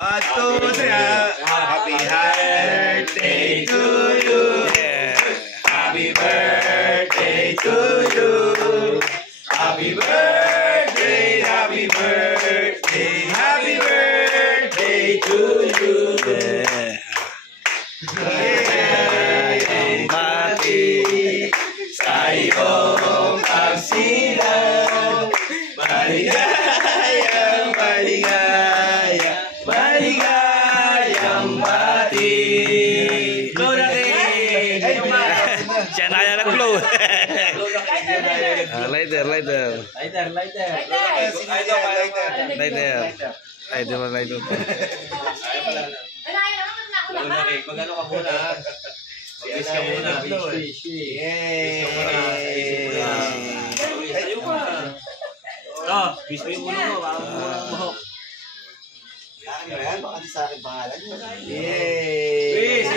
1, 2, 3. Happy birthday to you. Happy birthday to you. Happy birthday, happy birthday, happy birthday to you. Mati sa iyong pagsilang, maligayang, maligaya, maligayang bati. Blow na rin! Siya na kaya nag-blow. Lighter. Lighter. Mag-ano ka muna. Mag-wish ka muna. Wish ka muna. Wish mo yung ulo mo. Baka mo. Baka di sa akin pangalan nyo. Wish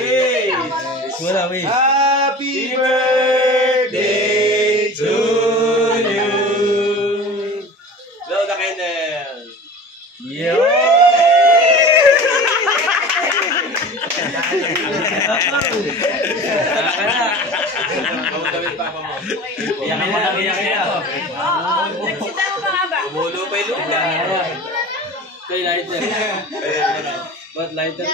muna, wish. Happy birthday to you. Blow the candle. Kamutawin pa mo. Iyakin na. Nagsita mo pa nga ba? Umulo pa yung lupa. Lighter. But lighter.